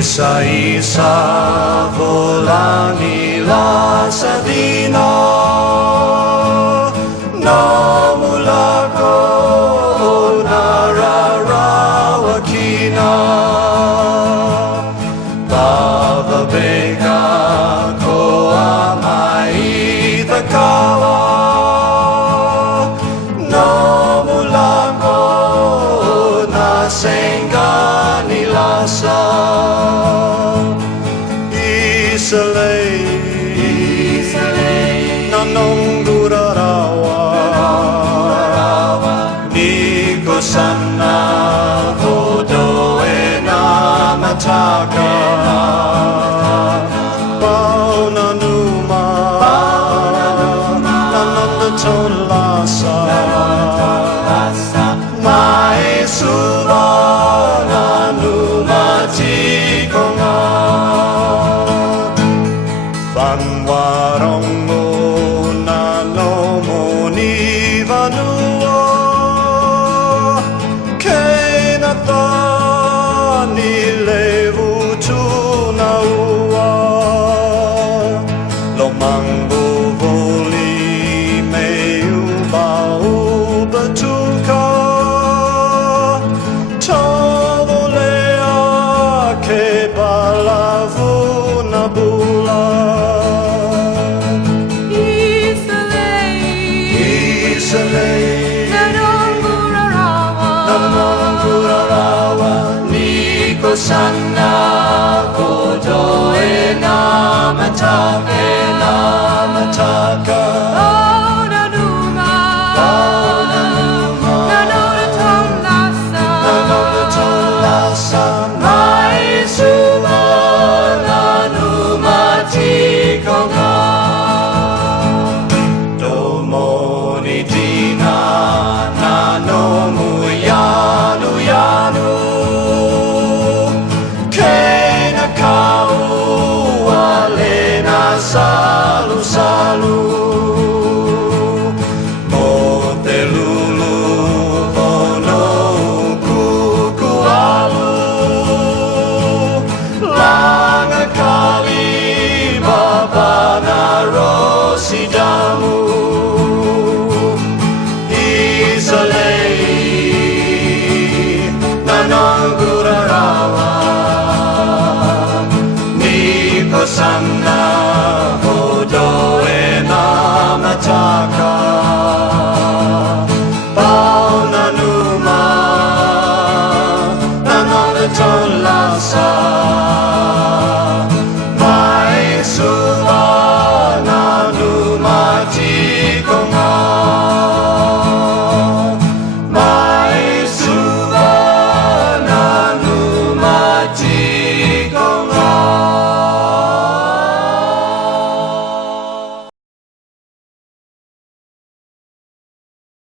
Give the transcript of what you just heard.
Isa-isa volangila sa dino Namula ko nararawakina Bababeka ko amai takawa Namula ko nasenga nilasa Isalay nanong gurarawa Di ko sana kodoe na mataka Bao na numa nanong lasa Mai suba na numa ko nga Vanwarong mo na lomo ni vanua Kenata ni levu tu na ua Lomangbo voli me ubau batuka Tovolea ke balavu na bula Nanong gurarawa Ni ko sana